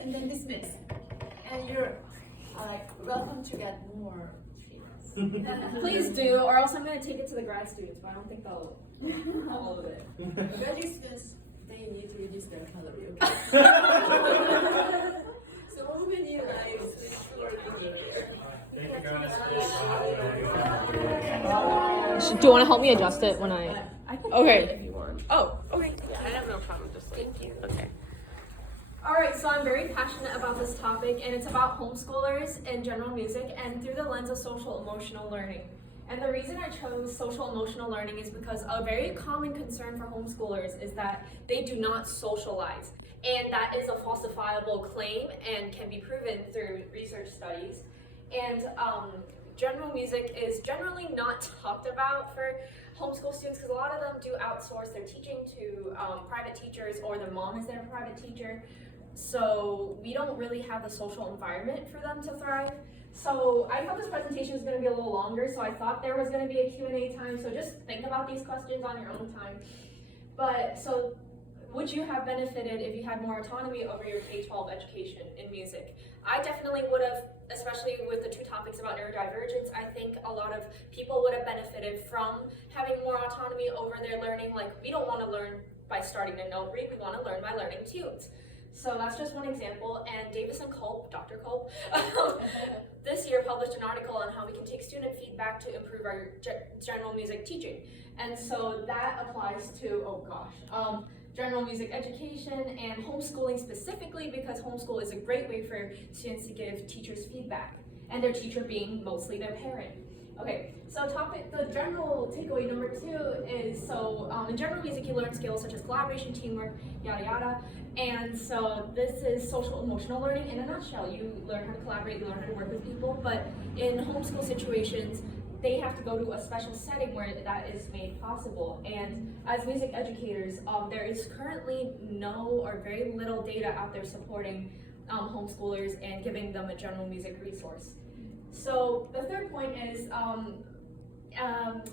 and then dismiss. And you're welcome to get more treatments. Please do, or else I'm going to take it to the grad students, but I don't think they'll all of it. Graduate students, they need to reduce their calorie, okay? So many lives switch for behavior. Do you want to help me adjust it when I can Okay. do it if you want. Oh, okay. Yeah, I have no problem. Just like, Thank you. Okay. Alright, so I'm very passionate about this topic, and it's about homeschoolers and general music and through the lens of social emotional learning. And the reason I chose social emotional learning is because a very common concern for homeschoolers is that they do not socialize. And that is a falsifiable claim and can be proven through research studies. And general music is generally not talked about for homeschool students because a lot of them do outsource their teaching to private teachers, or their mom is their private teacher. So we don't really have the social environment for them to thrive. So I thought this presentation was going to be a little longer, so I thought there was going to be a Q&A time, so just think about these questions on your own time. But so would you have benefited if you had more autonomy over your K-12 education in music? I definitely would have, especially with the two topics about neurodivergence. I think a lot of people would have benefited from having more autonomy over their learning. Like, we don't want to learn by starting to note read, we want to learn by learning tunes. So that's just one example, and Davis and Culp, Dr. Culp, this year published an article on how we can take student feedback to improve our general music teaching. And so that applies to, general music education and homeschooling specifically, because homeschool is a great way for students to give teachers feedback, and their teacher being mostly their parent. Okay, so the general takeaway number 2 is, in general music you learn skills such as collaboration, teamwork, yada yada, and so this is social emotional learning in a nutshell. You learn how to collaborate, you learn how to work with people, but in homeschool situations, they have to go to a special setting where that is made possible. And as music educators, there is currently no or very little data out there supporting homeschoolers and giving them a general music resource. So the third point is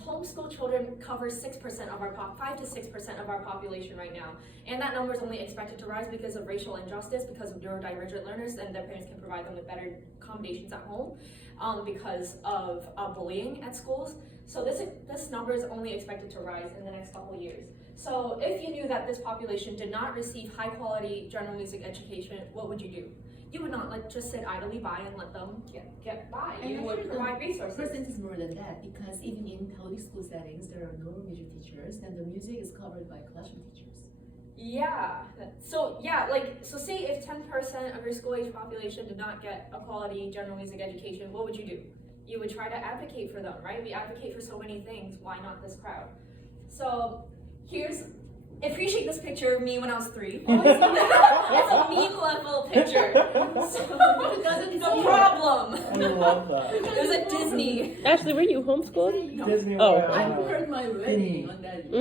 homeschool children cover 6% of our 5 to 6% of our population right now, and that number is only expected to rise because of racial injustice, because of neurodivergent learners, and their parents can provide them with better accommodations at home, because of bullying at schools. So this number is only expected to rise in the next couple of years. So if you knew that this population did not receive high quality general music education, what would you do? You would not just sit idly by and let them get by. You would provide resources. Percent is more than that, because even in public school settings, there are no music teachers, and the music is covered by classroom teachers. Yeah. So say if 10% of your school age population did not get a quality general music education, what would you do? You would try to advocate for them, right? We advocate for so many things. Why not this crowd? So appreciate this picture of me when I was 3. It's a meme level picture. So no problem. I love that. It was at Disney. Ashley, were you homeschooled? Disney Oh. World. I heard my wedding on that.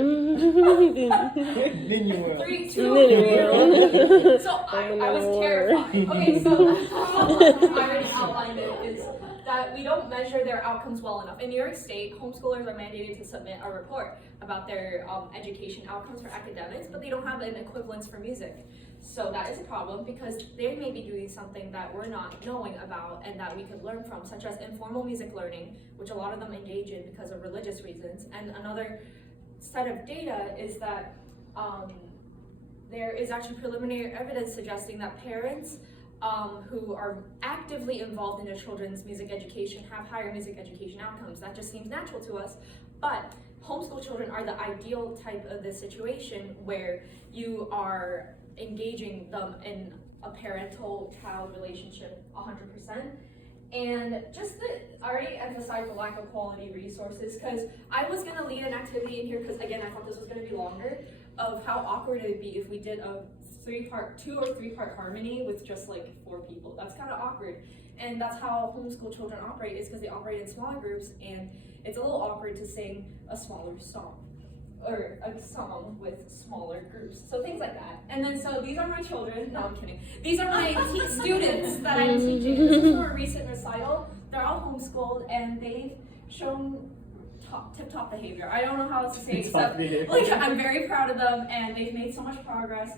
Disney World. 3, 2, 1. So I was terrified. Okay, so I already outlined it. Is that we don't measure their outcomes well enough. In New York State, homeschoolers are mandated to submit a report about their education outcomes for academics, but they don't have an equivalence for music. So that is a problem, because they may be doing something that we're not knowing about and that we could learn from, such as informal music learning, which a lot of them engage in because of religious reasons. And another set of data is that there is actually preliminary evidence suggesting that parents who are actively involved in their children's music education have higher music education outcomes. That just seems natural to us, but homeschool children are the ideal type of this situation where you are engaging them in a parental-child relationship 100%. And I already emphasized the lack of quality resources, because I was going to lead an activity in here, because again, I thought this was going to be longer, of how awkward it would be if we did a 2 or 3 part harmony with just like 4 people. That's kind of awkward. And that's how homeschool children operate, is because they operate in smaller groups, and it's a little awkward to sing a smaller song, or a song with smaller groups. So things like that. And then so these are my children. No, I'm kidding. These are my students that I'm teaching. This is from a recent recital. They're all homeschooled, and they've shown tip-top behavior. I don't know how else to say it, Tip-top except behavior. like I'm very proud of them, and they've made so much progress.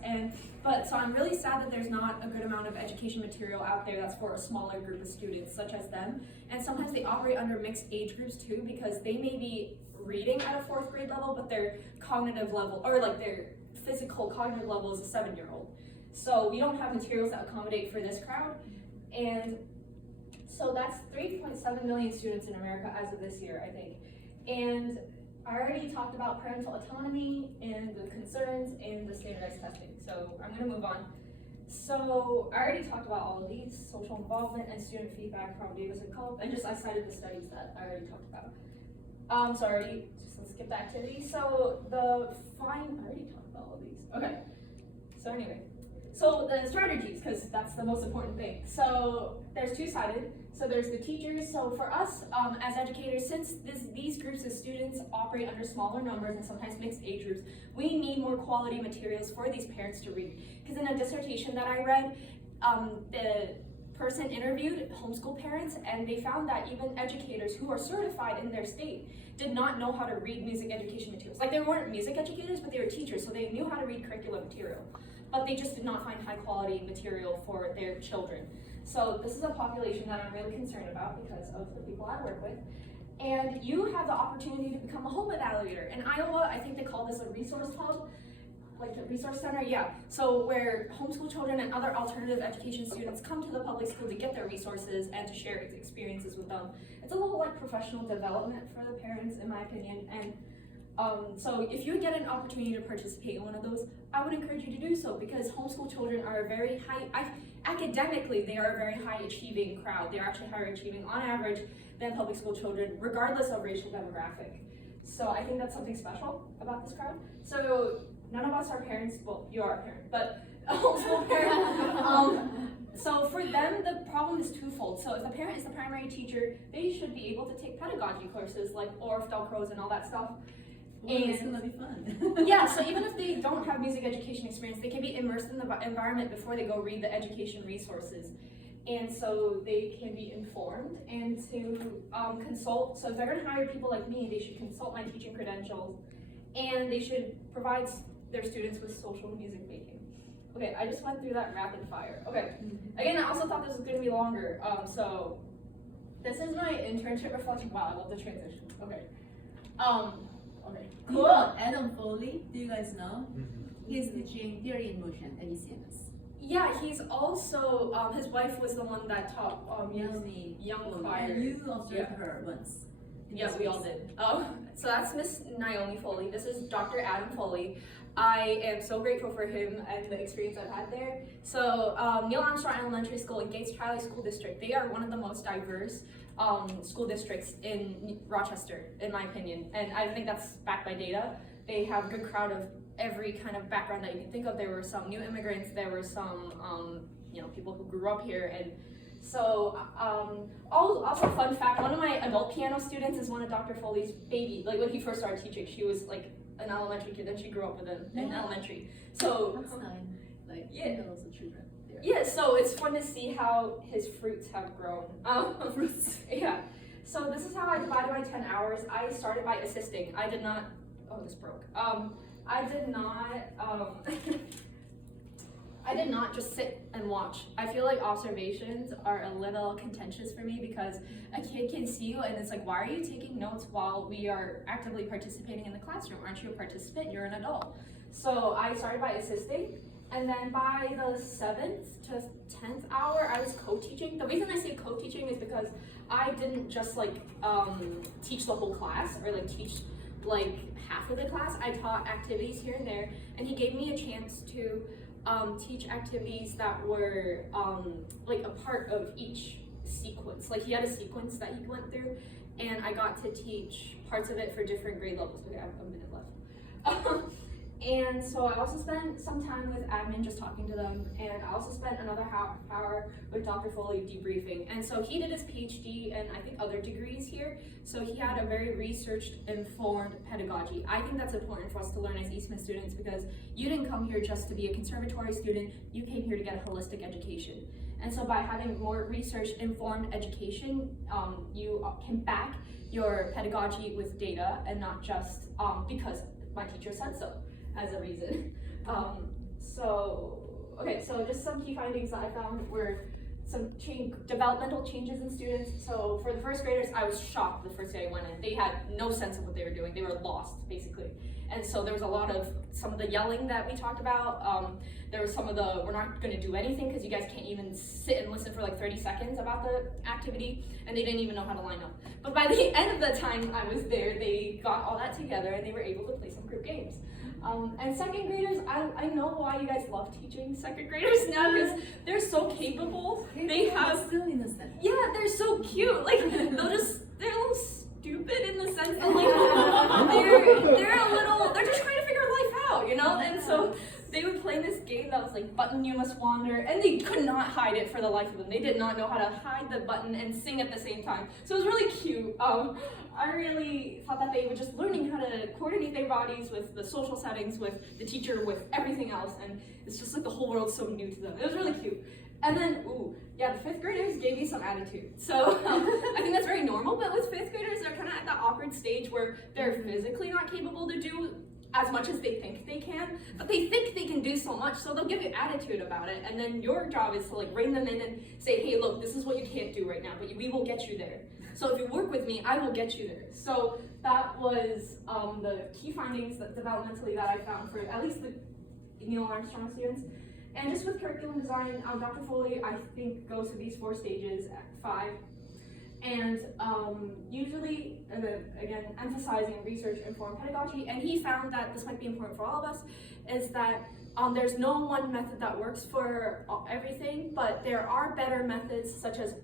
So I'm really sad that there's not a good amount of education material out there that's for a smaller group of students, such as them. And sometimes they operate under mixed age groups too, because they may be reading at a 4th grade level, but their cognitive level, or like their physical cognitive level, is a 7-year-old. So we don't have materials that accommodate for this crowd. And so that's 3.7 million students in America as of this year, I think. And I already talked about parental autonomy and the concerns and the standardized testing. So I'm gonna move on. So I already talked about all of these: social involvement and student feedback from Davis and Culp, and I cited the studies that I already talked about. Let's skip the activities. So I already talked about all of these. Okay. So anyway. So the strategies, because that's the most important thing. So there's two-sided. So there's the teachers. So for us as educators, since these groups of students operate under smaller numbers and sometimes mixed age groups, we need more quality materials for these parents to read. Because in a dissertation that I read, the person interviewed homeschool parents, and they found that even educators who are certified in their state did not know how to read music education materials. Like, they weren't music educators, but they were teachers, so they knew how to read curriculum material. But they just did not find high quality material for their children. So this is a population that I'm really concerned about because of the people I work with. And you have the opportunity to become a home evaluator. In Iowa, I think they call this a resource hub, like a resource center, yeah. So where homeschool children and other alternative education students come to the public school to get their resources and to share experiences with them. It's a little like professional development for the parents, in my opinion. And so if you get an opportunity to participate in one of those, I would encourage you to do so, because homeschool children are a very academically, they are a very high achieving crowd. They're actually higher achieving on average than public school children, regardless of racial demographic. So I think that's something special about this crowd. So none of us are parents, well, you are a parent, but a homeschool parent. So for them, the problem is twofold. So if the parent is the primary teacher, they should be able to take pedagogy courses like ORF, Delcros, and all that stuff. Well, it's gonna be fun. Yeah, so even if they don't have music education experience, they can be immersed in the environment before they go read the education resources. And so they can be informed and to consult. So if they're gonna hire people like me, they should consult my teaching credentials, and they should provide their students with social music making. Okay, I just went through that rapid fire. Okay, again, I also thought this was gonna be longer. So this is my internship reflection. Wow, I love the transition. Okay. Okay. Cool. Adam Foley, do you guys know? He's teaching theory in motion at UCMS. Yeah, he's also, his wife was the one that taught young choir. And you observed her once. Yeah, we all did. So that's Miss Naomi Foley. This is Dr. Adam Foley. I am so grateful for him and the experience I've had there. So Neil Armstrong Elementary School and Gates Charlie School District, they are one of the most diverse school districts in Rochester, in my opinion. And I think that's backed by data. They have a good crowd of every kind of background that you can think of. There were some new immigrants, there were some people who grew up here. And so also fun fact, one of my adult piano students is one of Dr. Foley's baby. Like when he first started teaching, she was like an elementary kid, then she grew up with him in elementary. So that's nice. Like lots of children there. Yeah, so it's fun to see how his fruits have grown. Fruits. Yeah. So this is how I divided my 10 hours. I started by assisting. I did not. Oh, this broke. I did not. I did not just sit and watch. I feel like observations are a little contentious for me because a kid can see you and it's like, why are you taking notes while we are actively participating in the classroom? Aren't you a participant? You're an adult. So I started by assisting, and then by the 7th to 10th hour, I was co-teaching. The reason I say co-teaching is because I didn't just teach the whole class or teach half of the class. I taught activities here and there, and he gave me a chance to teach activities that were a part of each sequence. Like he had a sequence that he went through, and I got to teach parts of it for different grade levels. Okay, I have a minute left. And so I also spent some time with admin just talking to them, and I also spent another half hour with Dr. Foley debriefing. And so he did his PhD and I think other degrees here, so he had a very researched, informed pedagogy. I think that's important for us to learn as Eastman students because you didn't come here just to be a conservatory student, you came here to get a holistic education. And so by having more research-informed education, you can back your pedagogy with data and not just because my teacher said so as a reason. So just some key findings that I found were some developmental changes in students. So for the first graders, I was shocked the first day I went in. They had no sense of what they were doing. They were lost, basically. And so there was a lot of some of the yelling that we talked about. There was some of the, we're not gonna do anything because you guys can't even sit and listen for like 30 seconds about the activity, and they didn't even know how to line up. But by the end of the time I was there, they got all that together and they were able to play some group games. And second graders, I know why you guys love teaching second graders now, because they're so capable. They have, still innocent. yeah, they're so cute. Like they're a little stupid in the sense that like they're just trying to figure life out, you know? And so they would play this game that was like button you must wander, and they could not hide it for the life of them. They did not know how to hide the button and sing at the same time. So it was really cute. I really thought that they were just learning how to coordinate their bodies with the social settings, with the teacher, with everything else, and it's just like the whole world's so new to them. It was really cute. And then, the fifth graders gave me some attitude. So I think that's very normal, but with fifth graders, they're kind of at that awkward stage where they're physically not capable to do as much as they think they can, but they think they can do so much, so they'll give you attitude about it, and then your job is to like rein them in and say, hey, look, this is what you can't do right now, but we will get you there. So if you work with me, I will get you there. So that was the key findings that developmentally that I found for at least the Neil Armstrong students. And just with curriculum design, Dr. Foley, I think, goes through these 4 stages at 5. And usually, again, emphasizing research-informed pedagogy, and he found that this might be important for all of us, is that there's no one method that works for everything, but there are better methods, such as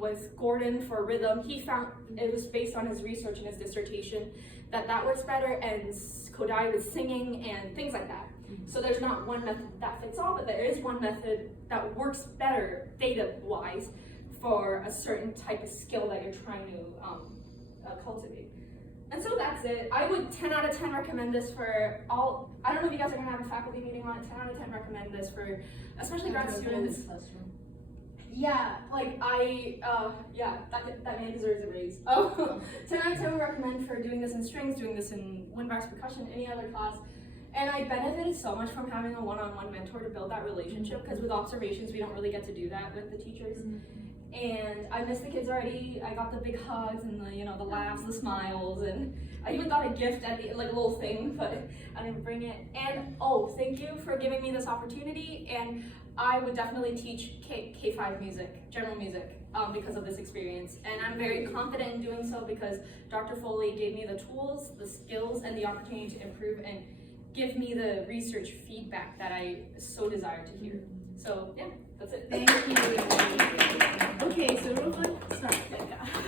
with Gordon for rhythm. He found, it was based on his research in his dissertation, that works better, and Kodai with singing and things like that. So there's not one method that fits all, but there is one method that works better data-wise for a certain type of skill that you're trying to cultivate. And so that's it. I would 10 out of 10 recommend this for all, I don't know if you guys are gonna have a faculty meeting on it, 10 out of 10 recommend this for, especially grad students. Yeah, like that man deserves a raise. 10 out of 10 would recommend for doing this in strings, doing this in wind brass percussion, any other class. And I benefited so much from having a one-on-one mentor to build that relationship, because with observations, we don't really get to do that with the teachers. And I miss the kids already. I got the big hugs and the laughs, the smiles, and I even got a gift at the, like a little thing, but I didn't bring it. And thank you for giving me this opportunity. And I would definitely teach K5 music, general music, because of this experience. And I'm very confident in doing so because Dr. Foley gave me the tools, the skills, and the opportunity to improve and give me the research feedback that I so desire to hear. So yeah, that's it. Thank you.